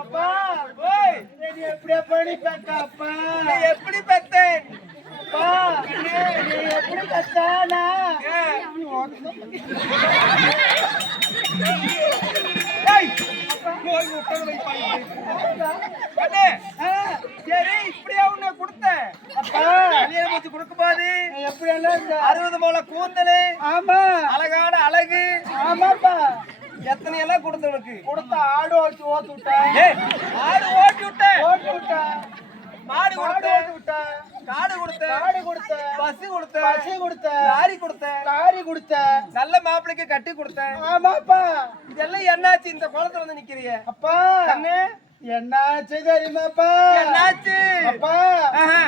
அப்பா ஓய் நீ எப்படி பண்ணி பெத்த அப்பா நீ எப்படி பெத்தேன் அப்பா நீ எப்படி பெத்தானா ஏய் அப்பா போய் உட்கார்ந்து வை பாய் சரி இப்படியே உன்னை கொடுத்தேன் அப்பா கல்யாணம் வச்சு கொடுக்கும்போது எப்படி எல்லாம் 60 மூல கூந்தல் ஆமா அழகான அழகு ஆமாப்பா எத்தனை எல்லாம் கொடுத்த உனக்கு கொடுத்த ஆடு ஓட்டி விட்டேன் ஆடு ஓட்டி விட்டேன் மாடு ஓட்டி விட்டேன் காடு கொடுத்த பசி கொடுத்த லாரி கொடுத்த நல்ல மாப்பிளைக்கு கட்டி கொடுத்தேன் ஆமாப்பா இதெல்லாம் என்னாச்சு இந்த குளத்துல வந்து நிக்கிறிய அப்பா என்னாச்சு தெரியுமாப்பா என்னாச்சு அப்பா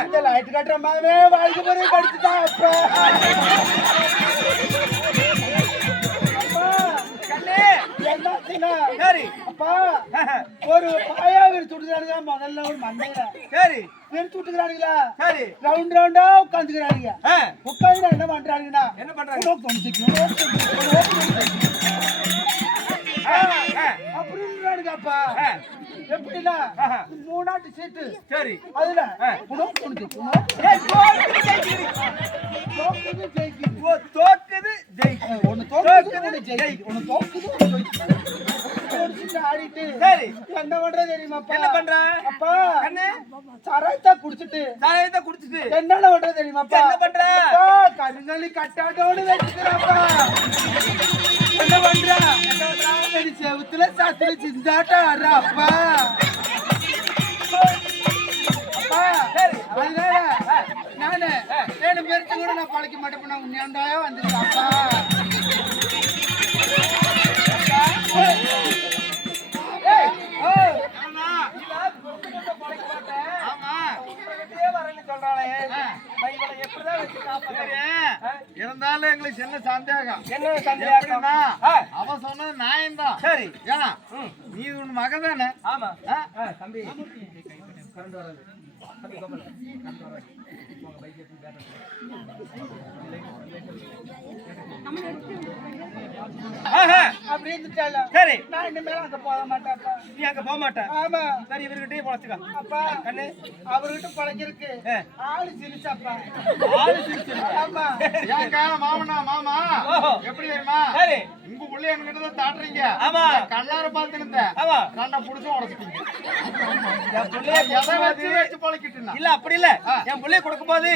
இந்த லைட் கட்டுற மாதிரி வாழ்க்கை முறை கடிச்சுட்டான் அப்பா சரி அப்பா ஒரு பாயா விரிச்சு விட்டுக்கிறானுங்க முதல்ல ஒரு மண்டையில சரி விரிச்சு விட்டுக்கிறானுங்களா சரி ரவுண்ட் ரவுண்டா உட்காந்துக்கிறானுங்க உட்காந்து என்ன பண்றானுங்கண்ணா என்ன பண்றாங்க அப்பா எப்படின்னா 3 நாட்டு சீட்டு சரி அதுல தோக்குது ஆடிட்டு சரி என்ன பண்றது தெரியுமாப்பா என்ன பண்ற அப்பா சராயத்தை குடிச்சிட்டு என்ன பண்றது தெரியுமாப்பா என்ன பண்ற கருங்கலி கட்டாட்டோடு வச்சுக்கிறாப்பா என்ன பண்ற செவுத்துல சாத்துல சிந்தாட்டா அப்பா அப்பா அதனால நானு 7 பேருக்கு கூட நான் பழைக்க மாட்டேன் நான் உண்மையாண்டாயா வந்துருக்கேன் அப்பா இருந்தாலும் எங்களுக்கு சின்ன சந்தேகம் அவன் சொன்னது நியாயம்தான் சரி ஏன்னா நீ உன் மகன் தானே ஆமா தம்பி அப்படி இருந்துட்டால சரி நான் இனிமேல அங்க போக மாட்டேன்ப்பா நீ அங்க போக மாட்டேன் ஆமா சரி இவர்கிட்டயே பொழைச்சுக்க அப்பா கண்ணு அவர்கிட்ட பழகிருக்கு ஆளு சிரிச்சாப்பா ஆமா ஏங்க மாமா எப்படி தெரியுமா சரி உங்க புள்ள என்கிட்ட தான் தாட்டுறீங்க ஆமா கண்ணார பார்த்து இருந்தேன் ஆமா கண்ணை புடிச்சு உடைச்சிட்டீங்க என் புள்ளைய எதை வச்சு பழக்கிட்டேன்னா இல்ல அப்படி இல்ல என் புள்ளைய கொடுக்கும்போது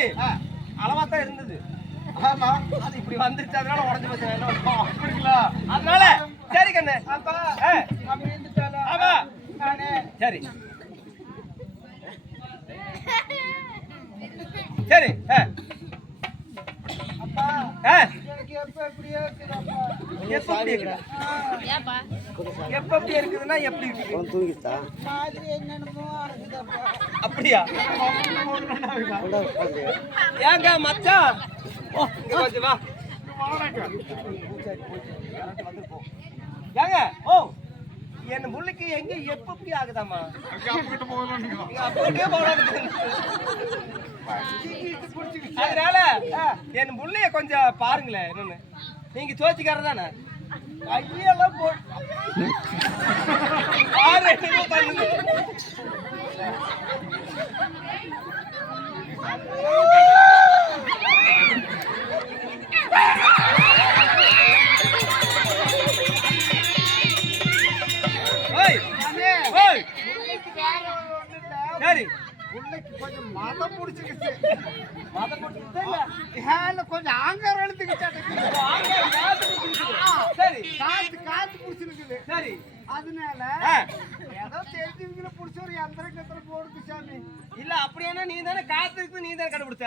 அளவாத்தான் இருந்தது ஆமா அது இப்படி வந்துருச்சு அதனால உடஞ்சு போச்சு அப்படிங்களா அதனால சரி கண்ணு அப்பா அப்படி இருந்துட்டால ஆமா நானே சரி சரி அப்பா எனக்கு எப்படியே இருக்குதாப்பா எப்படி இருக்குதுன்னா எப்படி இருக்குது தூங்கிட்டா மாதிரி என்னென்னமோ இருக்குதாப்பா அப்படியா ஏங்க மச்சான் வா ஏங்க ஓ என் முள்ளைக்கு எங்க எப்படி ஆகுதாமா அதனால என் முள்ளைய கொஞ்சம் பாருங்களேன் என்னன்னு நீங்க சோச்சிக்காரர் தானே ஐயெல்லாம் போட்டு பண்ணுங்க சரி புள்ளைக்கு கொஞ்சம் மதம் பிடிச்சிக்கிச்சு கொஞ்சம் ஆங்காரம் எழுத்துக்கிச்சாட்டு சரி காத்து பிடிச்சிருக்குது சரி அதனால ஏதோ தெரிஞ்சவங்களை பிடிச்ச ஒரு யந்திர போடுது சாமி இல்ல அப்படின்னா நீ தானே காத்து இருக்கு நீ தானே கண்டுபிடிச்ச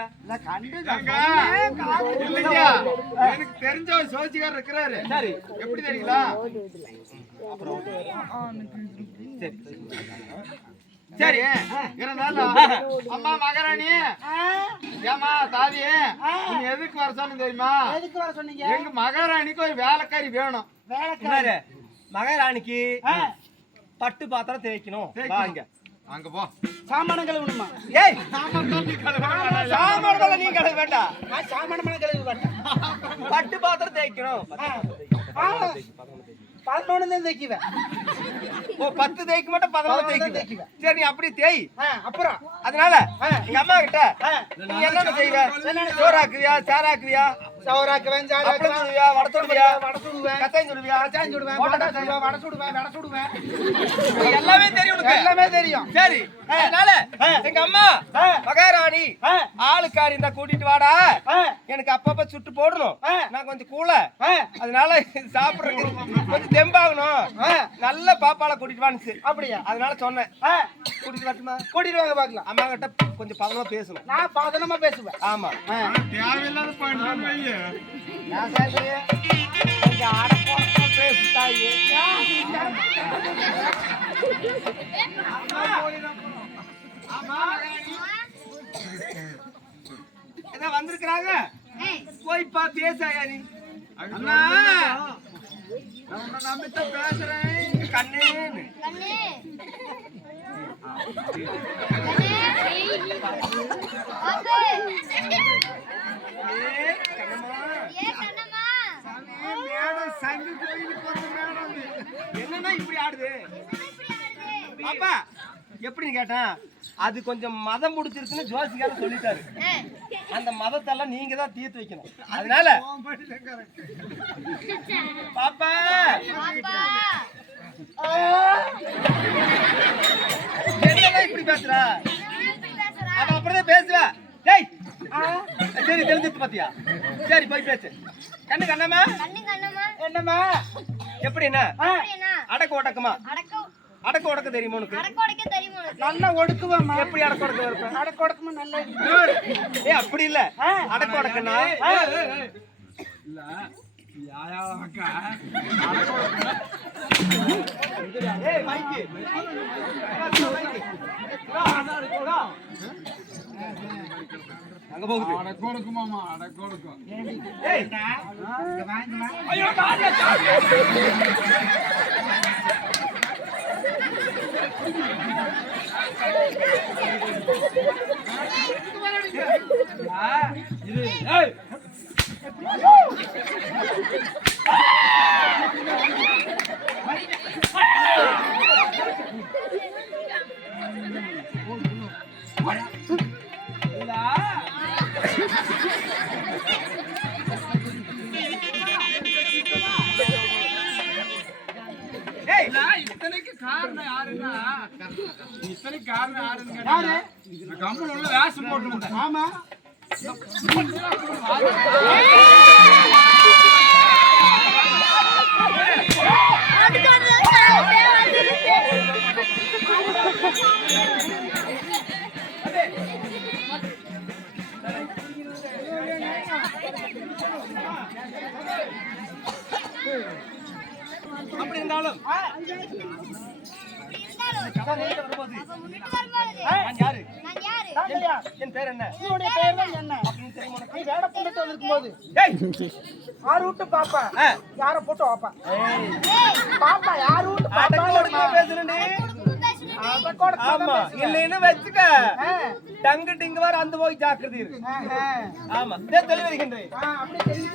எனக்கு தெரிஞ்ச ஒரு சோசிக்காரர் இருக்கிறாரு சரி எப்படி தெரியுங்களா சரி இருந்தாலும் அம்மா மகாராணி ஏமா தாதி நீங்க எதுக்கு வர சொன்னீங்க தெரியுமா எதுக்கு வர சொன்னீங்க எங்க மகாராணிக்கு ஒரு வேலைக்காரி வேணும் வேலைக்காரி மகாராணிக்கு பட்டு பாத்திரம் தேய்க்கணும் வாங்க அங்க போ சாமான கழுவணுமா ஏய் சாமான நீ கழுவ வேண்டாம் சாமான கழுவ வேண்டாம் பட்டு பாத்திரம் தேய்க்கணும் 11 தான் தைக்குவேன். ஓ 10 தேய்க்க மாட்டேன் 11 தேய்க்குவேன். சரி நீ அப்படி தேய். அப்புறம் அதனால எங்க அம்மா கிட்ட நீ என்னென்ன செய்வ? சோறாக்குவியா, சாராக்குவியா, சவராக்குவேன், அப்பளம் சுடுவியா, வடை சுடுவியா, கத்தாயம் சுடுவியா, வடை சுடுவேன். எல்லாமே தெரியும் உனக்கு. எல்லாமே தெரியும். சரி அதனால எங்க அம்மா மகாராணி ஆளுக்காரி இருந்தா கூட்டிட்டு வாடா, எனக்கு அப்பப்ப சுட்டு போடணும், நான் கொஞ்சம் கூல, அதனால சாப்பிடுறதுக்கு கொஞ்சம் தெம்பாகணும், நல்ல பாப்பால கூட்டிட்டு வான்னு. அப்படியா? அதனால சொன்னேன் கூட்டிட்டு வரட்டுமா? கூட்டிட்டு வாங்க பாக்கலாம். அம்மா கிட்ட கொஞ்சம் பதனமா பேசணும். நான் பதனமா பேசுவேன். ஆமா தேவையில்லாத பாயிண்ட் வைங்க. நான் சார் கொஞ்சம் அடக்கமா பேசு தாயே. என்ன வந்திருக்கிறாங்க, போய்ப்பா பேசாயா நீ. அண்ணா நான் உன்னை நம்பித்தான் பேசுறேன். கண்ணேன்னு என்னன்னா இப்படி ஆடுது பாப்பா எப்படின்னு கேட்டான். அது கொஞ்சம் மதம் முடிச்சிருக்குன்னு ஜோசிக்கார சொல்லிட்டாரு. அந்த மதத்தெல்லாம் நீங்க தான் தீர்த்து வைக்கணும். அதனால பாப்பா என்னதான் இப்படி பேசுறா? அவன் அப்படிதான் பேசுவா. டேய் சரி தெரிஞ்சிட்டு பாத்தியா? சரி போய் பேசு. கண்ணு கண்ணம்மா என்னம்மா எப்படி என்ன அடக்க ஒடக்கமா? அடக்க ஒடக்க தெரியுமா உனக்கு? நல்லா ஒடுக்குவேம்மா. எப்படி அடக்க ஒடக்க இருப்பேன்? அடக்க ஒடுக்குமா நல்லா. ஏ அப்படி இல்ல, அடக்க ஒடக்கனா இல்ல யாயாக்கா ஏய் மைக்கி அங்க போகுது. அடக்கொடுக்கு மாமா, அடக்கொடுக்கு. ஏய் இங்க வாங்க. ஐயோ கால்ல இது ஏய் இத்தனைக்கு காரணம் யாருன்னா, இத்தனைக்கு காரணம் யாருன்னு கேட்டா, கம்மல் உள்ள வேஷம் போட்டு வந்தேன். ஆமா அப்படி இருந்தாலும் என் பேர் என்ன? உன்னுடைய பெயர் தான் என்ன? அப்படின்னு தெரியுமா உனக்கு? நீ வேட போட்டு வந்திருக்கும்போது ஏய் யார் வீட்டு பாப்பா யார போட்டு வாப்பா ஏய் பாப்பா யார் வீட்டு பாப்பா அடக்க ஒடக்க பேசுறேன்டி. ஆமா இல்லைன்னு வச்சுக்க டங்கு டிங்கு வர அந்த போய் ஜாக்கிரதை இருக்கு. ஆமா தெளிவறிகின்றேன். அப்படி தெரிஞ்சு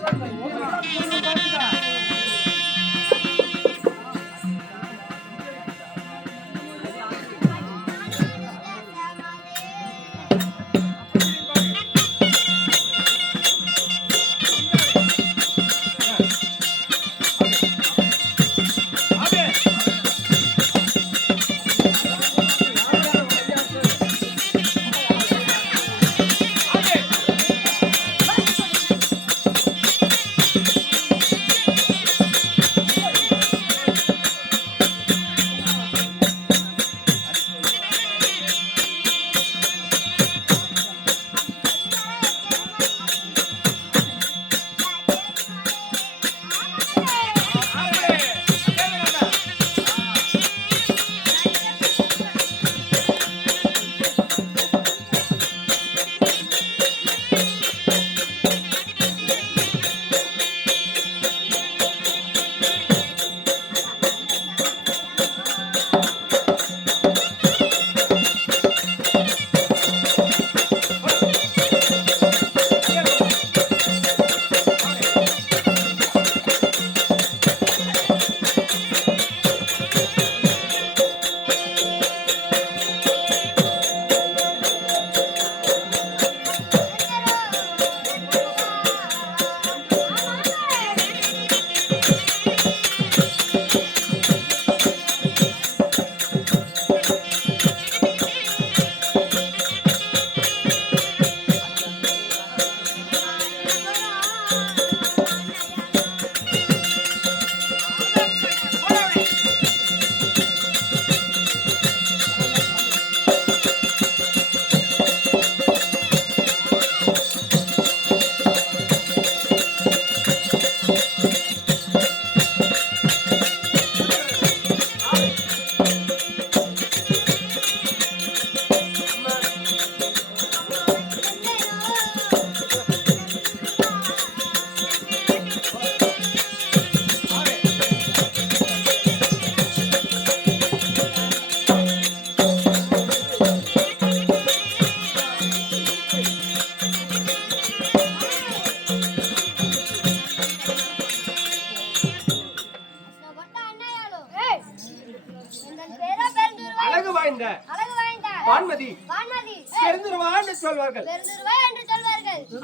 வான்மதி பெருந்துருவான்னு சொல்வார்கள்.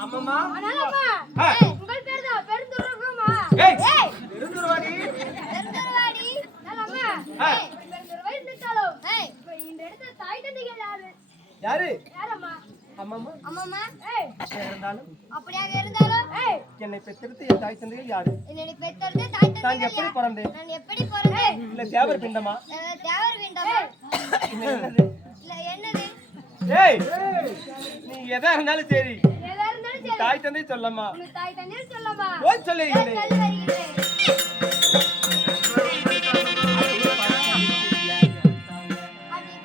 அம்மம்மா உங்கள் பேர் தான் பெருந்துருவமா? ஏய் பெருந்துருவாடி யாரு? அம்மம்மா அப்படியாக இருந்தாலும் என்னை பெற்றெடுத்து என் தாய் தந்தைகள் யாரு? என்னை பெற்றெடுத்த தாய் நான் தந்தைகள் எப்படி பிறந்தேன்? நான் எப்படி பிறந்தேன்? இல்ல தேவர் பிண்டமா? தேவர் வேண்டாமா? என்னது? இல்ல என்னது? ஏய் நீ எதா இருந்தாலும் சரி எதா இருந்தாலும் சரி தாய் தந்தை சொல்லம்மா. உங்க தாய் தந்தையை சொல்லமா? போய் சொல்லுகிறேன். சொல்லி வருகிறேன். அடி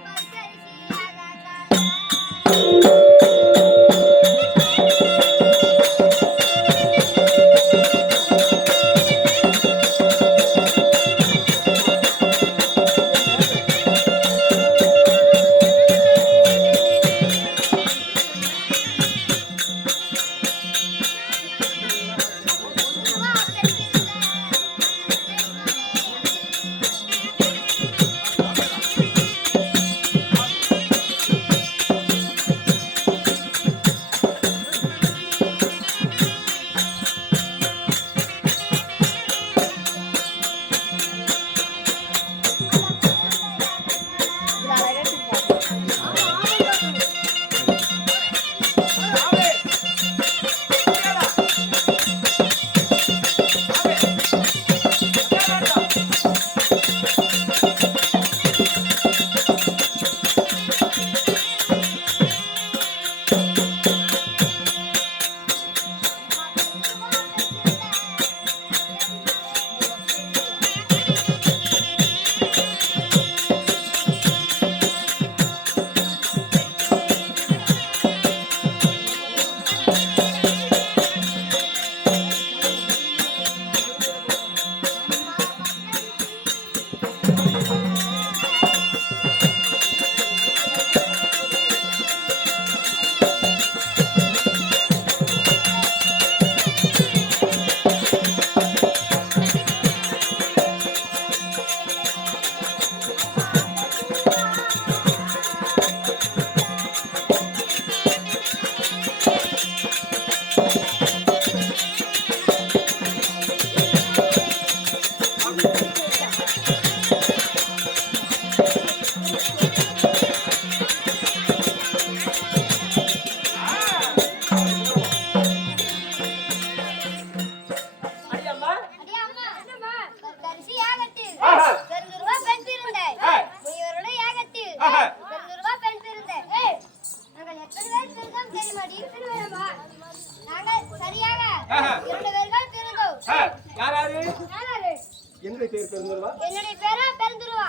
என்னுடைய பேர் பெருந்துருவா. என்னுடைய பேரா பெருந்துருவா.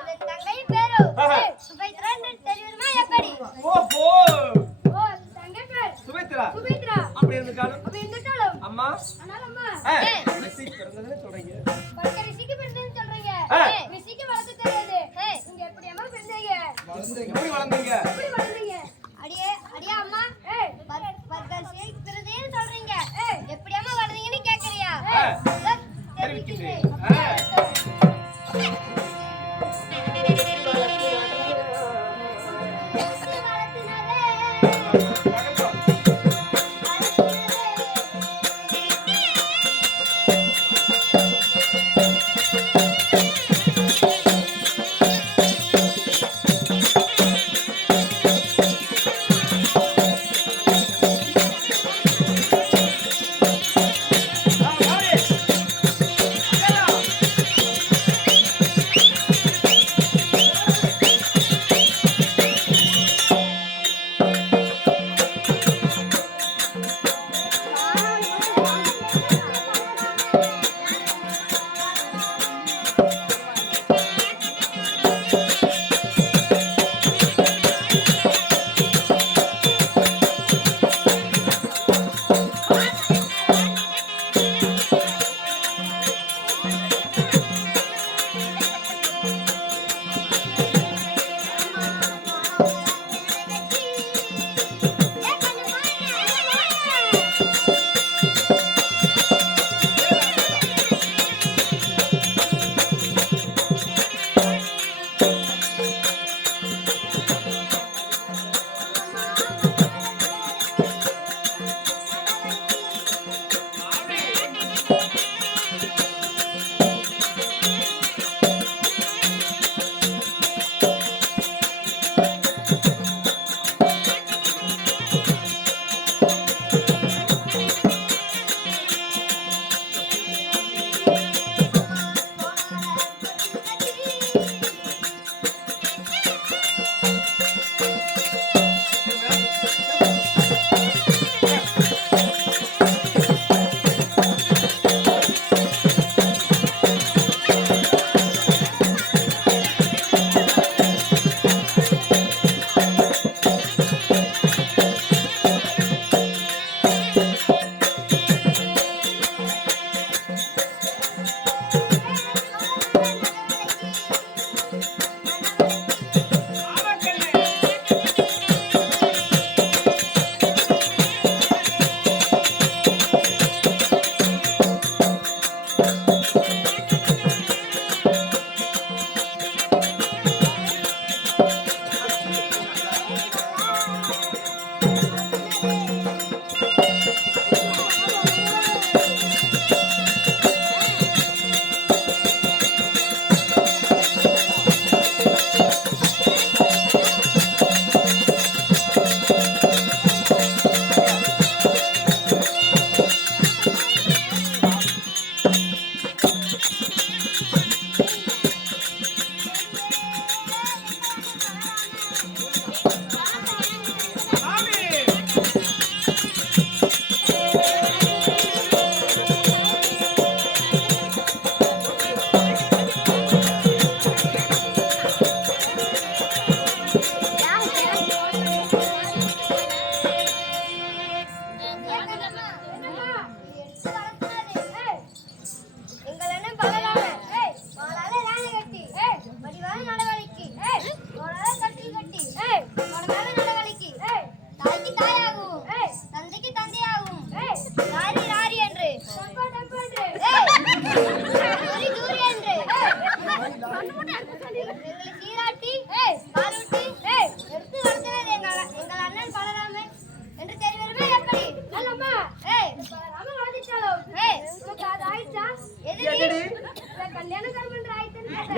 இந்த தங்கை பேரு சுபைத்ரா தெரியுமா எப்படி? ஓஹோ ஓ தங்கை பேர் சுபைத்ரா. சுபைத்ரா. அப்படி இருந்துட்டாலும் அப்படி இருந்துட்டாலும் அம்மா ஆனால் அம்மா ரிஷி பிறந்ததுன்னு சொல்றீங்க. பக்க ரிஷிக்கு பிறந்ததுன்னு சொல்றீங்க. ரிஷிக்கு வளர்த்து தெரியாது. நீங்க எப்படி அம்மா பிறந்தீங்க? எப்படி வளர்ந்தீங்க? எப்படி வளர்ந்தீங்க? அடியே அடியே அம்மா பக்க ரிஷிக்கு பிறந்ததுன்னு சொல்றீங்க. எப்படி அம்மா வளர்ந்தீங்கன்னு கேக்குறியா? தெரிவிக்கிறேன்.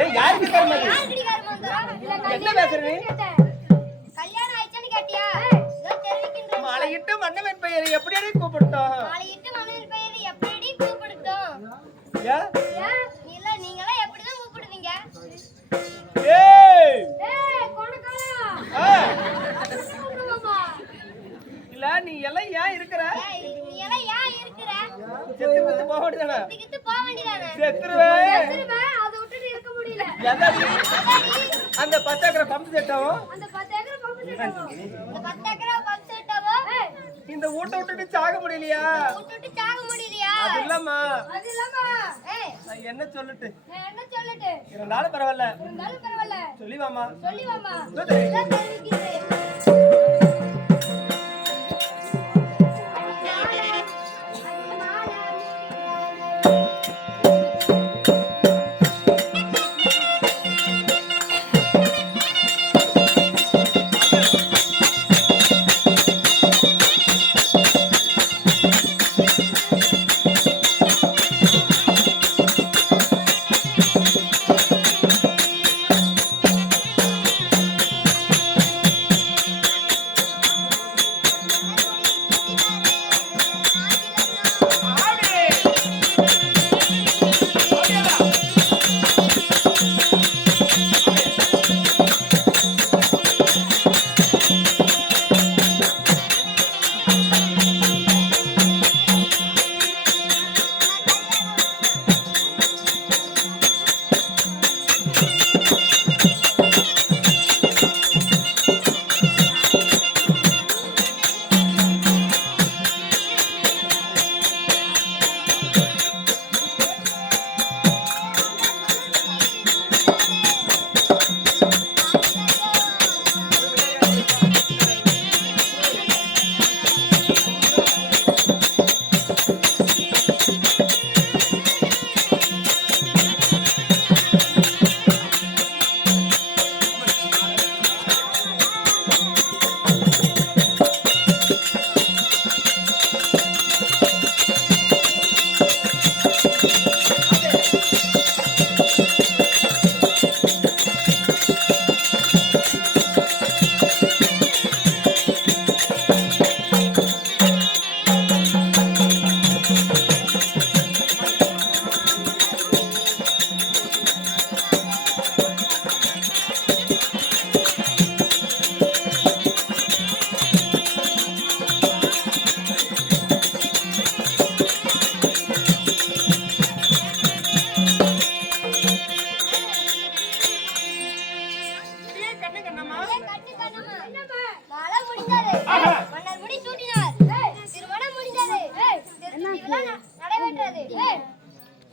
ஏய் யாருக்கு கர்மம் அது? யாருக்குடி கர்மம் தரும்? என்ன பேசுற நீ? கல்யாணம் ஆயிடுச்சுன்னு கேட்டியா? இதோ தெரிவிக்கின்றேன். மலையிட்டு மன்னவன் பெயரை எப்படியாடி கூப்பிட்டோம்? மாலையிட்டு மன்னன் பெயரை எப்படி கூப்பிடுத்தோம்? ஏன்? ஏன்? நீங்களாம் எப்படிதான் கூப்பிடுவீங்க? ஏய் கொணக்காரா. ஆ, கூப்பிடுவோமா? இல்ல நீ எல்லாம் ஏன் இருக்கிற? நீ எல்லாம் ஏன் இருக்கிற? செத்து செத்து போக வேண்டியதானே? இதுக்கிட்டு போக வேண்டியதானே? செத்துருவேன். திரும்ப அதை விட்டுட்டு இருக்க முடியல. எதாடி? அதாடி, அந்த 10 ஏக்கரை பம்பு செட்டாவும் அந்த 10 ஏக்கர் பம்பு செட்டாவோ? இந்த 10 ஏக்கர் பம்பு செட்டாவோ? இந்த ஊட்ட விட்டுட்டு சாக முடியலையா? விட்டுட்டு சாக முடியலையா? அது இல்லம்மா, அது இல்லாம நான் என்ன சொல்லிட்டு நான் என்ன சொல்லட்டு? இருந்தாலும் பரவாயில்ல, இருந்தாலும் பரவாயில்ல. சொல்லி வாமா. சொல்லி வாமா. இதோ தெரியும். இதான் தெரிவிக்கிறேன்.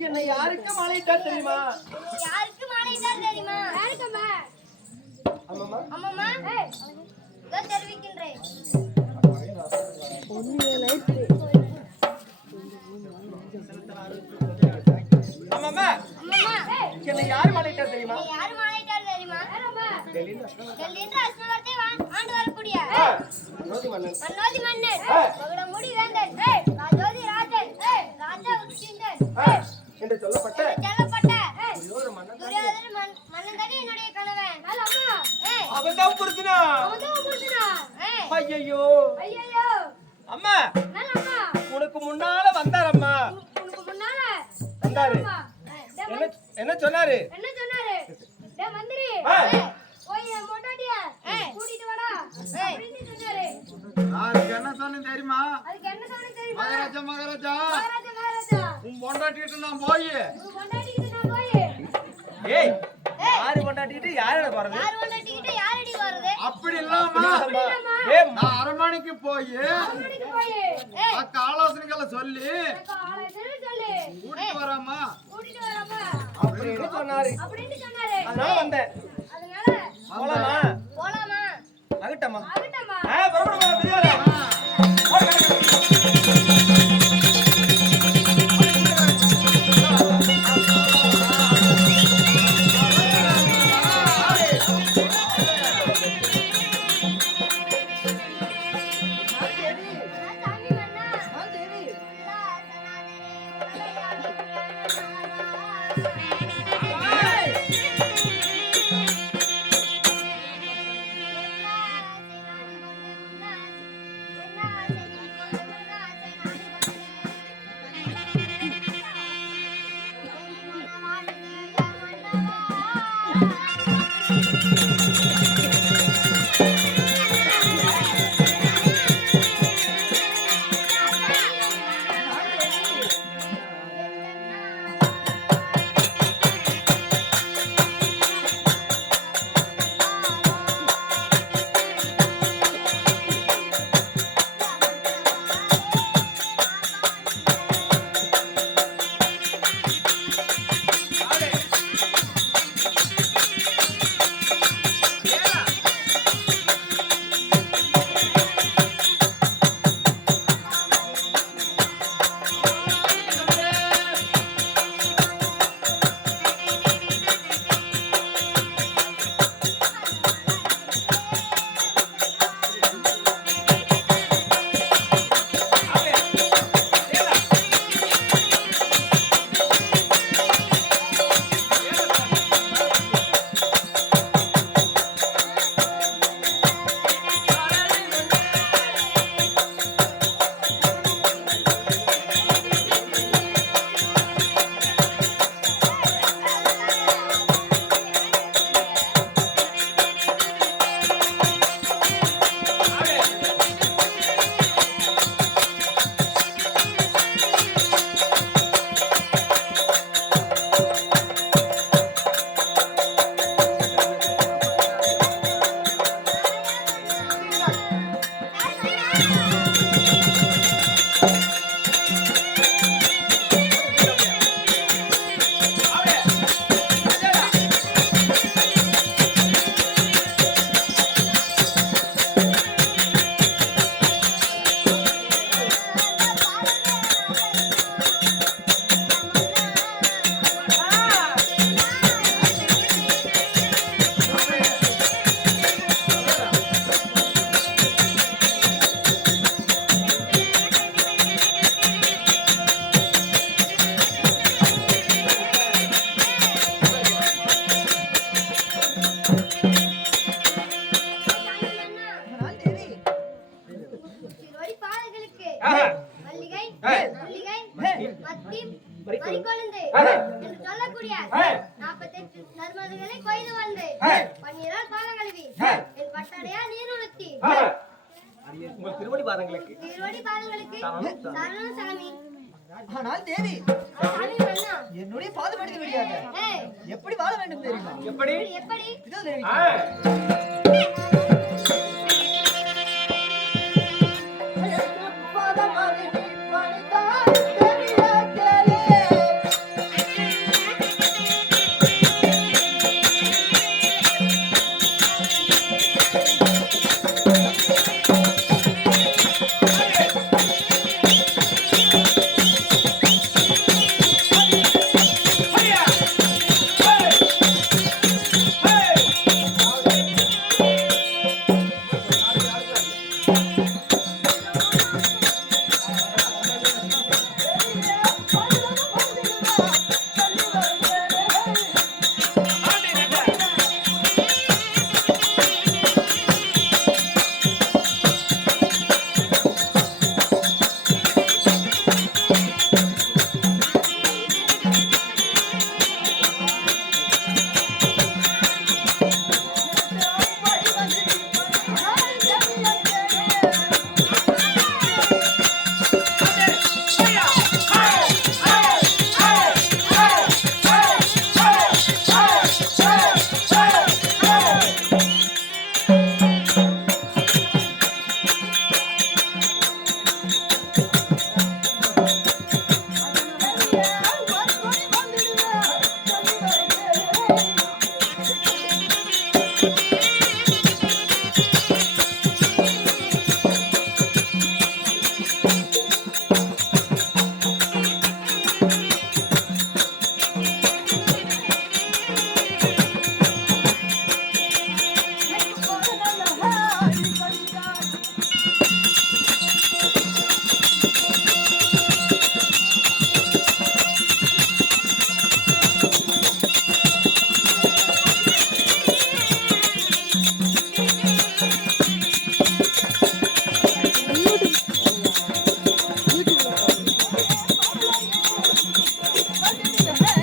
என்னை யாருக்கு மாலையிட்டா தெரியுமா? யாருக்கு மாலையிட்டார் தெரியுமா? யாருக்கம்மா? அம்மாமா, அம்மாமா, இதோ தெரிவிக்கின்றேன். அம்மாமா, அம்மாமா, என்னை யார் மாலையிட்டா தெரியுமா? யாரு மாலையிட்டார் தெரியுமா? டெல்லியில அஸ்னவர்த்தை ஆண்டு வரக்கூடிய நோதி மன்னன், மன்னோதி மன்னன், மகுடமுடி வேந்தன், ராஜோதி ராஜன், ராஜா உச்சிந்தன் என்று சொல்லப்பட்ட சொல்லப்பட்ட துரியோதன மன்னன் துரியோதன மன்னன் தான் என்னுடைய கணவன். அம்மா, அவன்தான் புரிச்சுனா. அவன்தான் புரிச்சுனா. ஐயையோ ஐயையோ, அம்மா, அம்மா, உனக்கு முன்னால வந்தார் அம்மா. உனக்கு முன்னால வந்தாரு. என்ன என்ன சொன்னாரு? என்ன சொன்னாரு? டேய் மந்திரி, போய் என் பொண்டாட்டிய கூட்டிட்டு வாடா அப்படின்னு சொன்னாரு. அதுக்கு என்ன சொன்னேன் தெரியுமா? அதுக்கு என்ன சொன்னேன் தெரியுமா? மகாராஜா மகாராஜா, மகாராஜா மகாராஜா, உன் பொண்டாட்டிட்டு நான் போய் உன் பொண்டாட்டிக்கு நான் போய் ஏய், யாரு கொண்டாட்டிட்டு யாரோட போறது? யார் பொண்டாட்டிக்கிட்ட யாரடி வர்றது? அப்படி இல்லாம ஏய், நான் அரண்மனைக்கு போய் அவனுக்கு போய் அக்க ஆலோசனைகளை சொல்லி எனக்கு ஆலோசனை சொல்லு, கூட்டிட்டு வராமா கூட்டிட்டு வராமா அப்படின்னு சொன்னாரு. அப்படின்னு சொன்னாரு. அதனால வந்தேன். அதனால போலாமா? போலாமா? ஆகட்டம்மா. ஆகட்டம்மா. புறப்படுமா தெரியாதா? சாமி மன்னா, ஏய் திருவடி பாதங்களுக்கு ஆஹா. மல்லிகை ஏய். மல்லிகை ஏய். மத்தி மறிக்கொழுந்து. மறிக்கொழுந்து ஏய். என்று சொல்லக்கூடிய ஏய். 48 நர்மதுகளை கொய்து வந்து ஏய். பன்னீரால் பாதம் கழுவி ஏய். என் பட்டடையா நீர் உளுத்தி ஆஹா. உங்கள் திருவடி பாதங்களுக்கு திருவடி பாதங்களுக்கு சரணம் சரணம் சாமி. ஆனால் தேவி சாமி மன்னா என்னுடைய பாதம் எடுத்து விடியாக ஏய் எப்படி வாழ வேண்டும் தெரியுமா? எப்படி எப்படி இதோ தேவி ஆ. ஹையா. ஹே. ஹே. ஆண்டி நட்ட.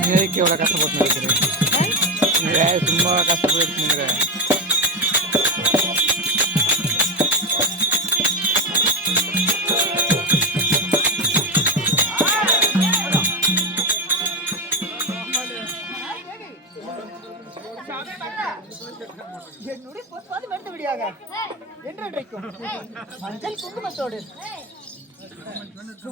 இதுக்கு எவ்வளோ கஷ்டப்பட்டு நினைக்கிறேன் சும்மா கஷ்டப்பட்டு நினைக்கிறேன் என்னுடைய பொற்பாதம் எடுத்து விடியாக என்றைக்கும் மஞ்சள் குங்குமத்தோடு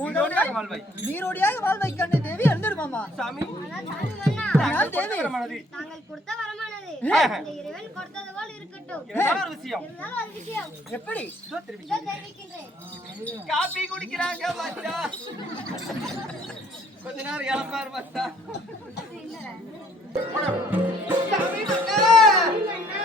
உன்னோடியாக வாழ்வாய். நீரோடியாக வாழ்வை கண்டு தேவி எழுந்திருமாமா சாமி ஆனால் சாமி மன்னா ஆனால் தேவி வரமானது. தாங்கள் கொடுத்த வரமானது இந்த இறைவன் கொடுத்தது போல் இருக்கட்டும் இதுதான் ஒரு விஷயம். இருந்தாலும் ஒரு விஷயம் எப்படி இதோ தெரிவிக்கிறேன். இதோ தெரிவிக்கின்றேன். காபி குடிக்கிறாங்க மச்சா. கொஞ்ச நேரம் இளப்பாரு மச்சா. அது இல்லடா. சாமி மன்னா. சாமி மன்னா,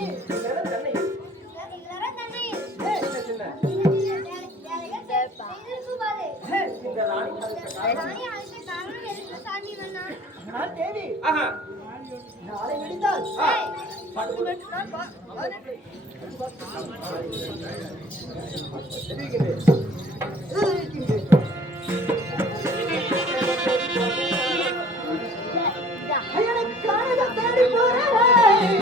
இல்லைன்னா தென்னை. இல்லற தன்னை சின்ன சின்ன. வேலைகள் செய்திருக்கும் பாரு. இந்த ராணி அழைத்த காரணம். ராணி அழைத்த காரணம் எதுக்கு சாமி மன்னா? ஆனால் தேவி ஆஹா. நாளை விடிந்தால் ஏய், 10 மெட்டு நாள் பதினெட்டு தெரிவிக்கிறேன். எனக்காக தேடி போறேன்.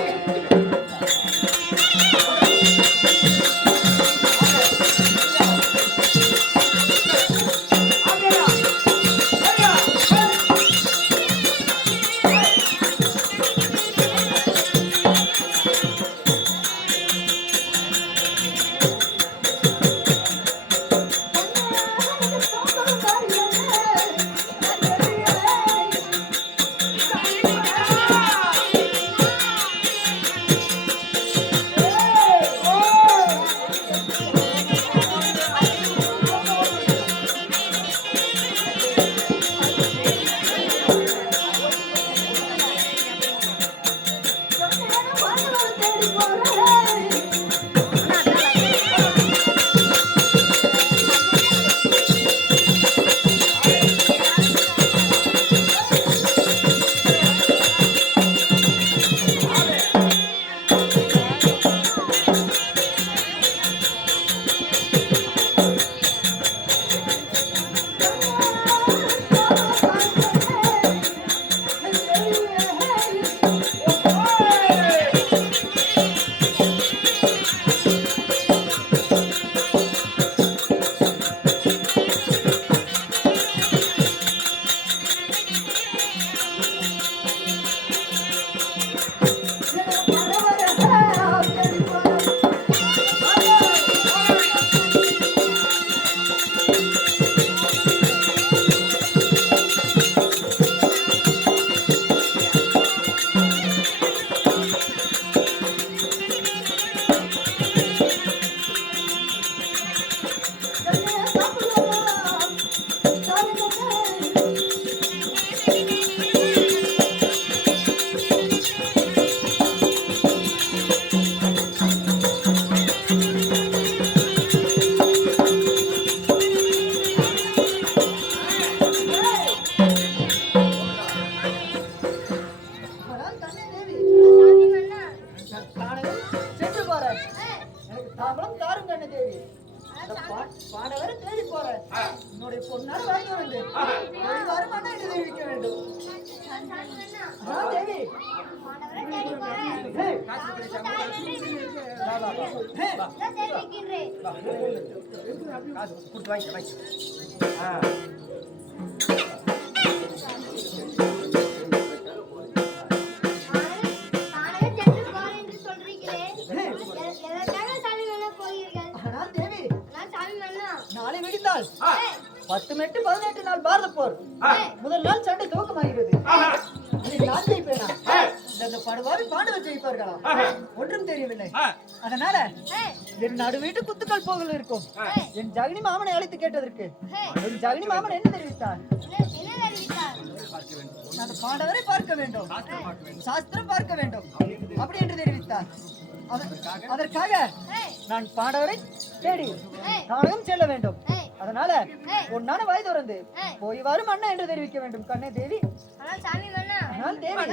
பாடவரை தேடி போறேன். என்னுடைய பொன்னால வாங்கி வந்து ஒரு வாரம் என்ன எழுதி வைக்க வேண்டும். தேவி மாணவரை தேடி போறேன். நான் தெரிவிக்கின்றேன். காசு கொடுத்து வாங்கி. நாளை விடிந்தால் 10 மெட்டு 18 நாள் பாரத போர். முதல் நாள் சண்டை துவக்கமாகிறது. நான் ஜெயிப்பேனா? இந்த படுவாரி பாண்டவர் ஜெயிப்பார்களா? ஒன்றும் தெரியவில்லை. அதனால என் நடு வீட்டு குத்துக்கள் போகல் இருக்கும். என் ஜகனி மாமனை அழைத்து கேட்டதற்கு என் ஜகனி மாமன் என்ன தெரிவித்தார்? அந்த பாண்டவரை பார்க்க வேண்டும், சாஸ்திரம் பார்க்க வேண்டும் அப்படி என்று தெரிவித்தார். அதற்காக நான் பாண்டவரை தேடி நானும் செல்ல வேண்டும். அதனால பொன்னான வாய் திறந்து போய் வரும் அண்ணா என்று தெரிவிக்க வேண்டும். கண்ணே தேவி. ஆனால் தேவி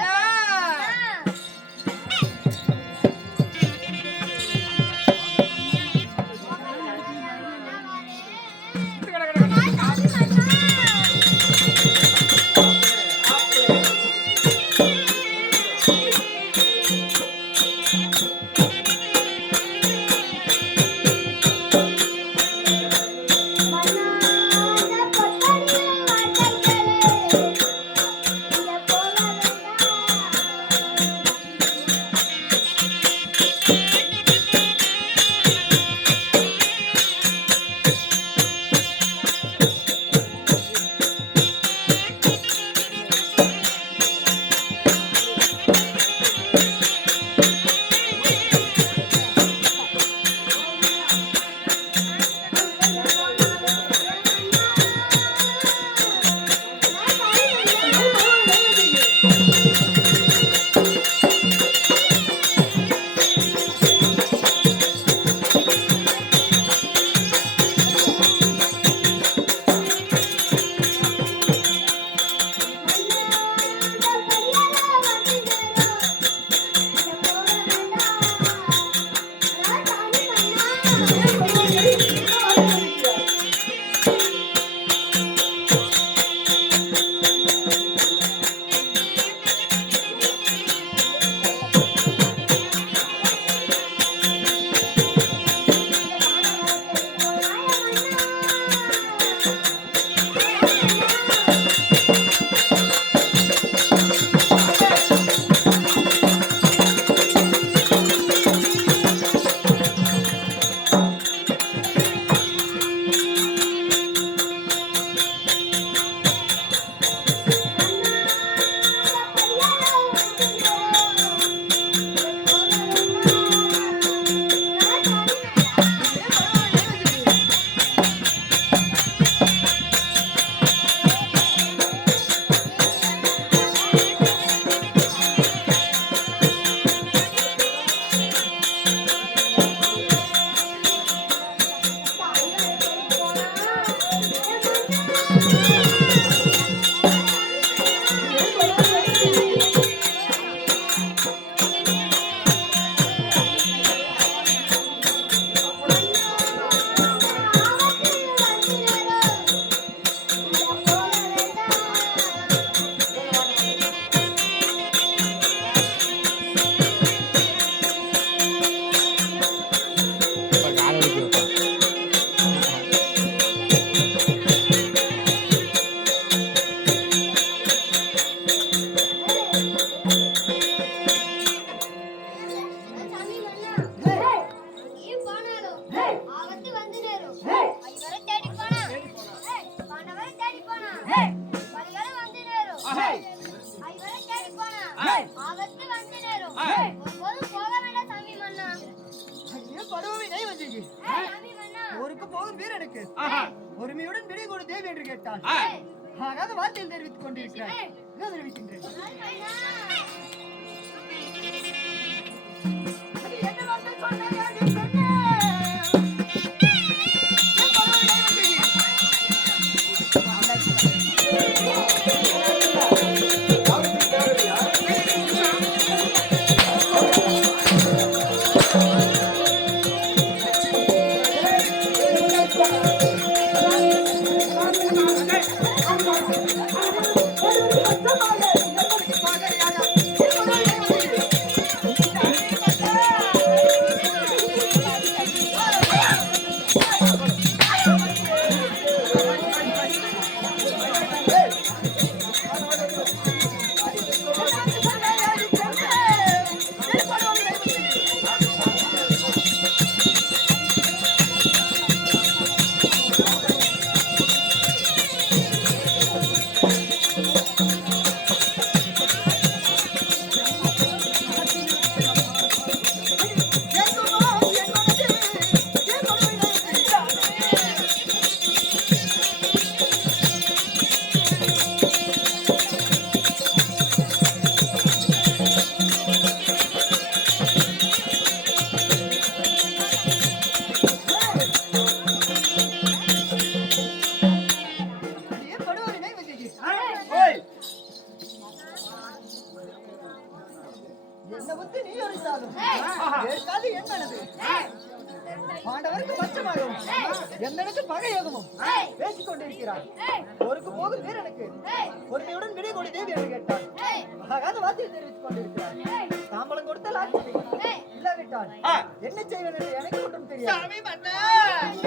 அங்கேயும் போனாலும் ஆபத்து வந்து நேரும் ஐவரை தேடி போனா பாண்டவரை தேடி போனா பலிகளும் வந்து நேரும் ஐவரை தேடி போனா ஆபத்து வந்து நேரும் ஒருபோதும் போக வேண்டாம் சாமி மன்னா அடியே படுவாவி நை வஞ்சிக்கு சாமி மன்னா ஒருக்கு போகும் வீரனுக்கு ஒருமையுடன் விடை கொடு தேவி என்று கேட்டான் ஆகாத வார்த்தையில் தெரிவித்துக் கொண்டிருக்கிறார் என்ன தெரிவிக்கின்றேன் அது என்ன வார்த்தை சொன்னாங்க நீ சொன்ன ஏன் படுவாவி நை வஞ்சிக்கு என்ன புத்தி நீ யோசித்தாலும் ஏற்காது என் மனது பாண்டவருக்கு பட்சமாகவும் எந்தனுக்கு பகையோகமும் பேசிக் கொண்டிருக்கிறார் ஒருக்கு போகும் வீரனுக்கு ஒருமையுடன் விடை கொடு தேவி என்று கேட்டார் ஆகாத வார்த்தையை தெரிவித்துக் கொண்டிருக்கிறார் தாம்பலம் கொடுத்தால் ஆட்சி இல்லாவிட்டால் என்ன செய்வேன் என்று எனக்கு ஒன்றும் தெரியாது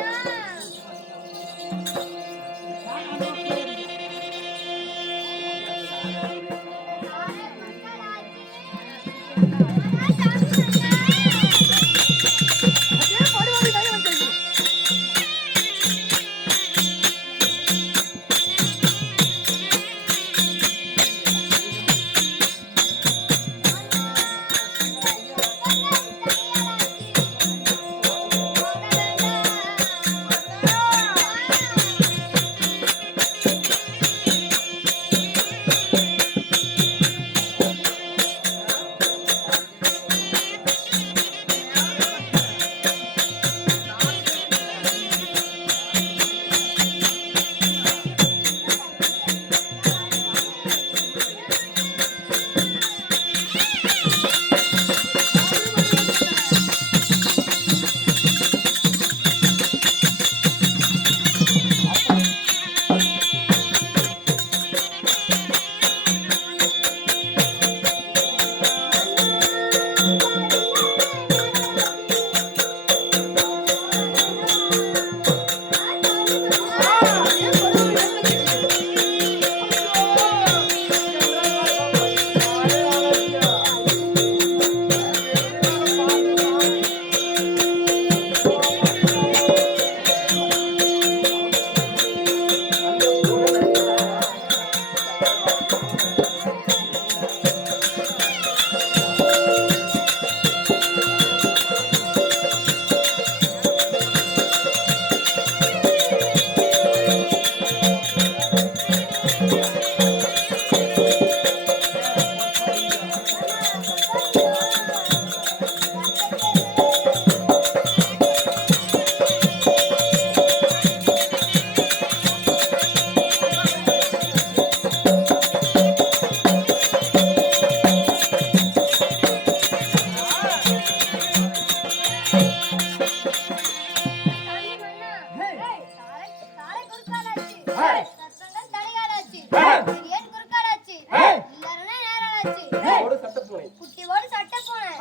குட்டியோடு சட்டை போனேன்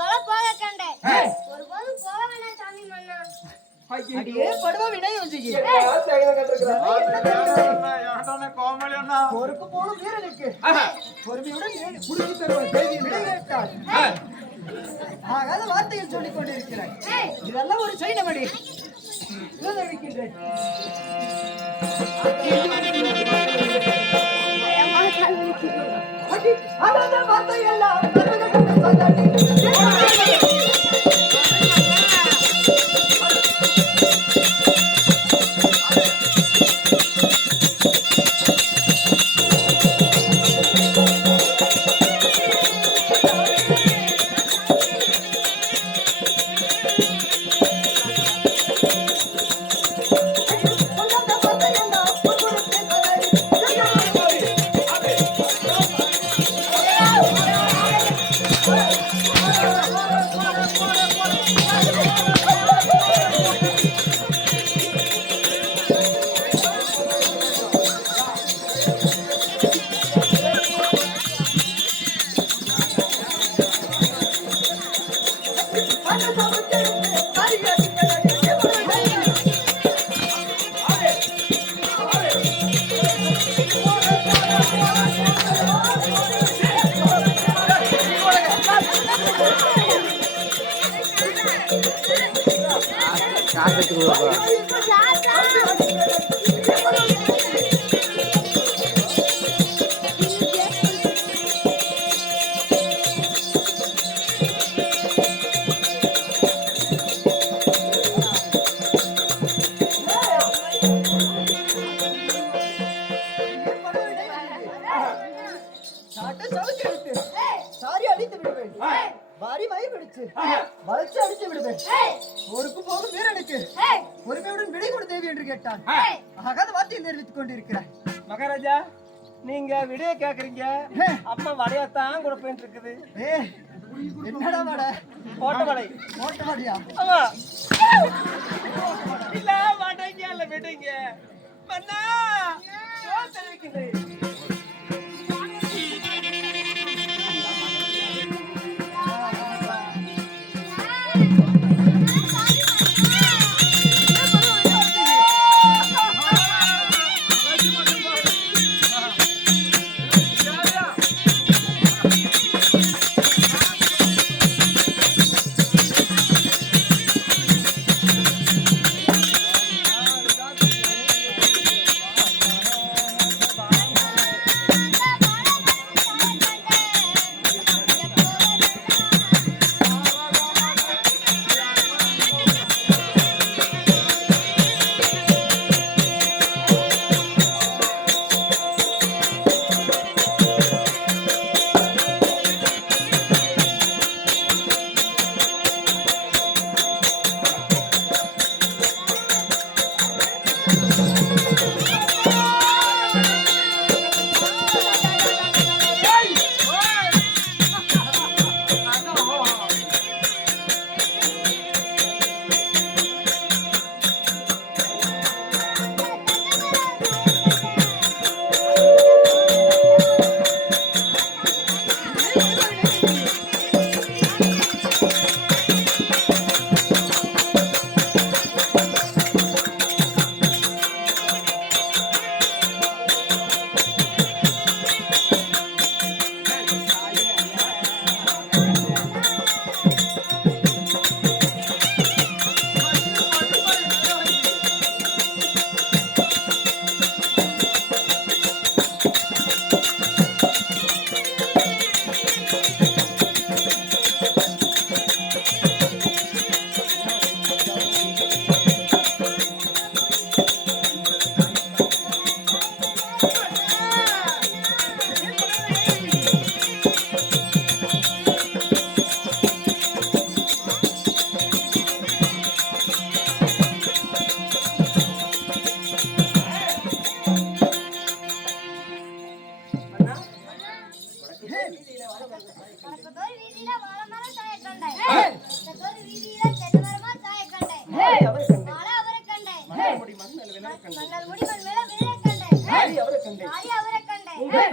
ஒரு போக கண்டேன் ஒருபோதும் போக வேண்டாம் சாமி மன்னா அடியே படுவா வினை வஞ்சிக்கு பொறுக்கு போலும் வீரனுக்கு பொறுமையுடன் குடிச்சு தருவார் தேவி விடை கேட்டால் ஆகாத வார்த்தைகள் சொல்லிக் கொண்டிருக்கிறாய். இதெல்லாம் ஒரு சைனமடி. இதோ இருக்கின்றேன். அடாத வார்த்தையெல்லாம் கருகண்டு சொல்லாடி. காசு எடுத்துக்கோ. சாரி அடித்து விடுவேன். வாரி மயிர் பிடிச்சு வளைச்சு அடித்து விடுவேன். ஒருக்கு போக வீரனுக்கு பொறுமையுடன் விடை கொடு தேவி என்று கேட்டான். ஆகாத வார்த்தையை தெரிவித்துக் கொண்டிருக்கிறார். மகாராஜா, நீங்க விடைய கேக்குறீங்க, அம்மா வடையாத்தான் கொடுப்பேன் இருக்குது. என்னடா வடை? ஓட்ட வடை. ஓட்ட வடையா? ஆமா. இல்ல வடைங்க இல்ல விடுங்க. மன்னா தெரிவிக்கிறேன்.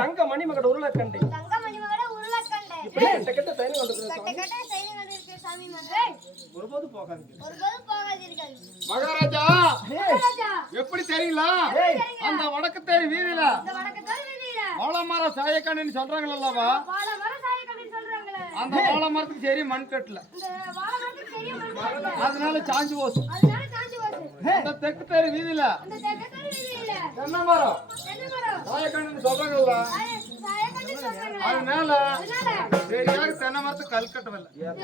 தங்க மணிமகட உருளக்கண்டை கெட்ட கெட்ட சைனம் கொண்டிருக்கிற சாமி ஒருபோது போகாதீர்கள். மகாராஜா எப்படி தெரியல அந்த வடக்கு தேரி வீதியில வாழமர சாயக்கண்ணின்னு சொல்றாங்களா? அந்த வாழை மரத்துக்கு சரி மண் கட்டல, இந்த வாழை மரத்துக்கு பெரிய மண் கட்டல. அதனால சாஞ்சு போச்சு. அதனால காஞ்சு போச்சு. அந்த தெற்கு தெரு வீதியில அந்த தெக்கத்தரு வீதியில தென்னை மரம் தென்னை மரம் வாழைக்கண்ணு சொல்றாங்கல்ல, சாயக்கட்டு சொல்றாங்களே. அதனால அதனால சரியாக தென்னை மரத்துக்கு கல் கட்டவில்லை. சரியாக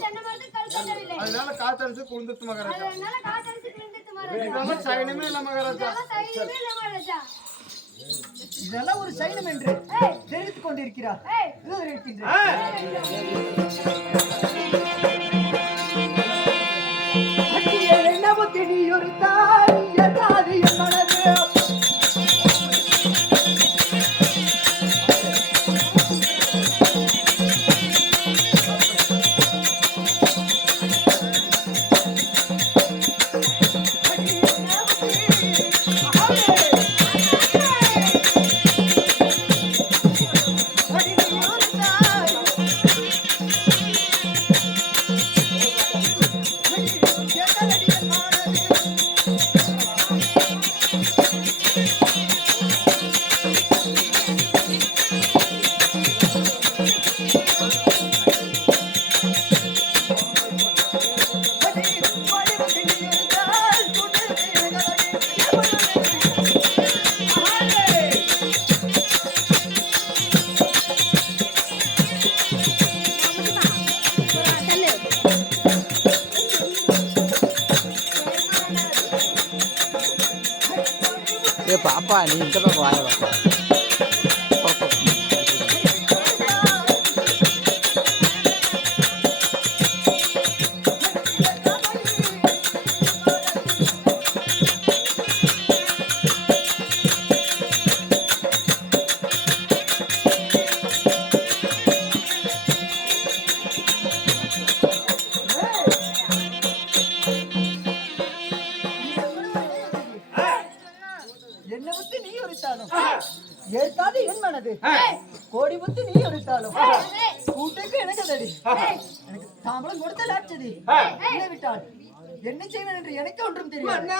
தென்னை மரத்துக்கு கல் கட்டவில்லை. அதனால காத்தடிச்சு குளிந்துட்டு மகாராஜா. அதனால காத்தடிச்சு விழுந்துட்டு மகாராஜா. இதெல்லாம் சைனமே இல்ல மகாராஜா. இதெல்லாம் சைடுமே இல்ல மகாராஜா. இதெல்லாம் ஒரு சைனம் என்று ஏய் தெரிவித்துக் கொண்டிருக்கிறார். ஏய் இதோ இருக்கின்றேன். என்ன பத்தி நீ ஒரு தாய் எதாது என் மனது ఏ పాప నీ ఇంతలో వాయ என்ன புத்தி நீ உரித்தாலும் ஏற்காது என் மனது கோடி புத்தி நீ உரித்தாலும் கூட்டுக்கு எனக்கு தடி எனக்கு தாம்பளம் கொடுத்த லாட்சதி இல்லை விட்டால் என்ன செய்வேன் என்று எனக்கு ஒன்றும் தெரியும்.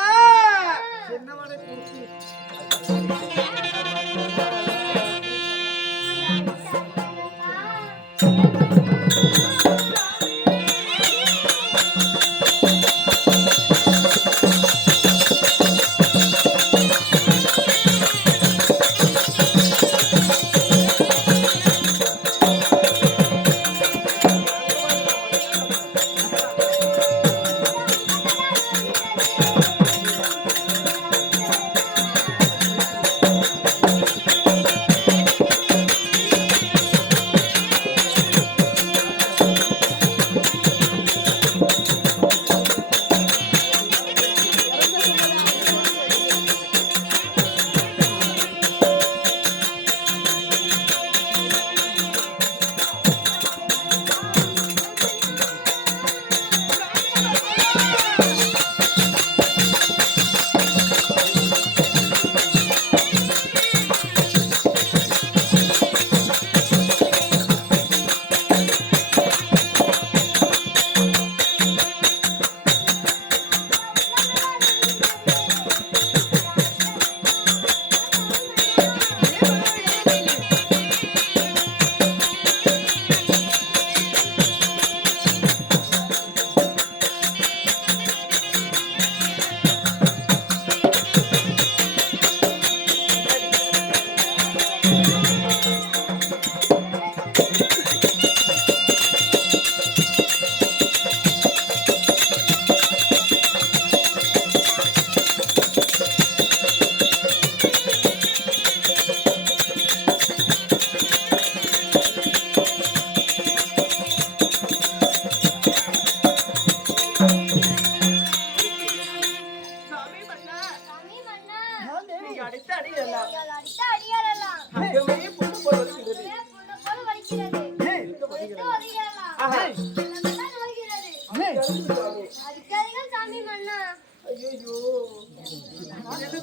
அதுக்காக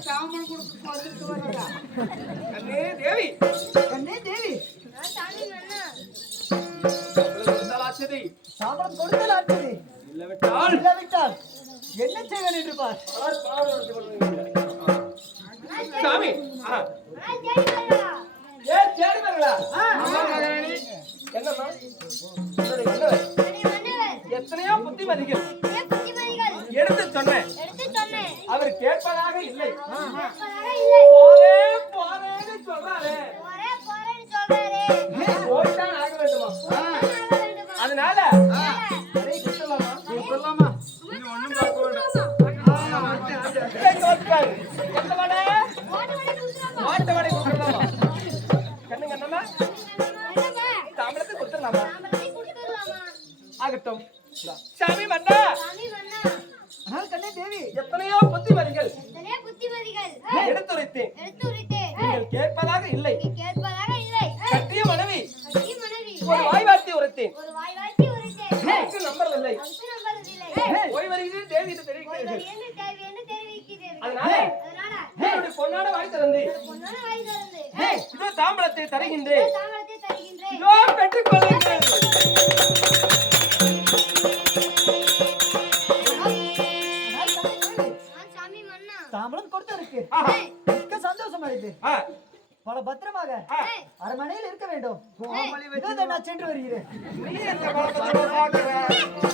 சாமி மன்னா கண்ணே தேவி, கண்ணே தேவி, நான் சாமி மன்னா லாட்சதி சாமரம் கொடுத்த லாட்சதி இல்லவிட்டால் இல்லாவிட்டால் என்ன செய்வேன் என்று பார். சாமி நான் தேடி வரலாம். ஏ சேருவீங்களா? என்னம்மா என்னுடைய மன்னவர் என்னுடைய மன்னவர் எத்தனையோ புத்திமதிகள் நிறைய புத்திமதிகள் எடுத்து சொன்னேன் எடுத்து சொன்னேன். அவர் கேட்பதாக இல்லை கேட்பதாக இல்லை. போறேன்னு சொல்றாரு போறேன்னு சொல்றாரே. போய்தான் ஆக வேண்டுமா ஆக வேண்டுமா? அதனால அதை கொடுத்துடலாமா இன்னும் ஒண்ணும் பார்க்க வேண்டாம். இங்க உட்காரு. எந்த வடை? ஓட்டு வடை குடுத்துறாமா? மாட்டு வடை கொடுத்துடலாமா கண்ணுங்க என்னம்மா என்னம்மா? தாம்பளத்தை கொடுத்துடலாமா தாம்பரத்தை குடுத்துடலாமா? ஆகட்டும் சாமி மன்னா சாமி மன்னா, ஆனால் கண்ணே தேவி எத்தனையோ புத்திமதிகள் நிறைய புத்திமதிகள் எடுத்துரைத்தேன் எடுத்துரைத்தேன். நீங்கள் கேட்பதாக இல்லை நீ கேட்பதாக இல்லை. கட்டிய மனைவி கட்டி மனைவி ஒரு வாய்வார்த்தை உரைத்தேன் ஒரு வாய்வாய்ச்சி உரைத்தேன். எனக்கு நம்பறதில்லை அதுக்கு நம்புறதில்லை. ஓய் வருகிறது தேவியிட்டு தெரிவிக்கிறீர்கள் ஒருவர் என்ன தேவை என்று தெரிவிக்கிறீர்கள். அதனால அதனால என்னுடைய பொன்னாட வாய் திறந்து பொன்னான வாய் திறந்து இதோ தாம்பளத்தை தருகின்றேன் தாமரத்தை தருகின்றேன். இதோ பெற்றுக் கொள்ளுங்கள் ஆனால் கண்ணே தேவி நான் சாமி மன்னா. தாம்பலம் கொடுத்ததற்கு ஆஹா. மிக்க சந்தோஷமாயிடுது ஆ, பல பத்திரமாக ஆ. அரண்மனையில் இருக்க வேண்டும் இதோ நான் சென்று வருகிறேன் நீ என்ன பாப்பா பாக்குற